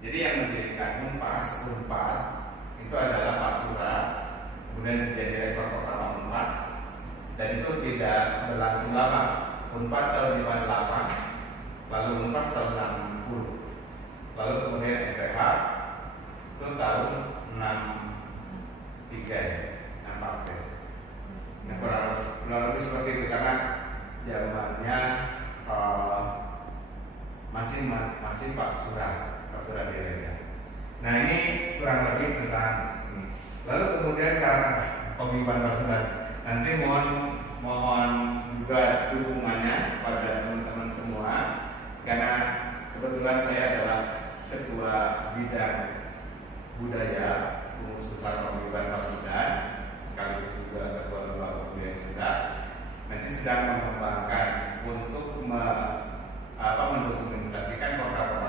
Jadi yang mendirikan Unpas, Unpad itu adalah Pak Sura, kemudian menjadi rektor pertama Unpas, dan itu tidak berlangsung lama. Unpad tahun 58, lalu Unpas tahun 60, lalu kemudian STH itu tahun 63 ya, 64 ya. Nah, kurang lebih seperti itu karena zamannya masih Pak Sura Delia. Nah, ini kurang lebih tentang ini. Lalu kemudian karena paguyuban pasukan, nanti mohon juga dukungannya pada teman-teman semua karena kebetulan saya adalah ketua bidang budaya pengurus besar paguyuban pasukan sekaligus juga ketua lembaga budaya Sunda. Nanti sedang mengembangkan untuk mendokumentasikan program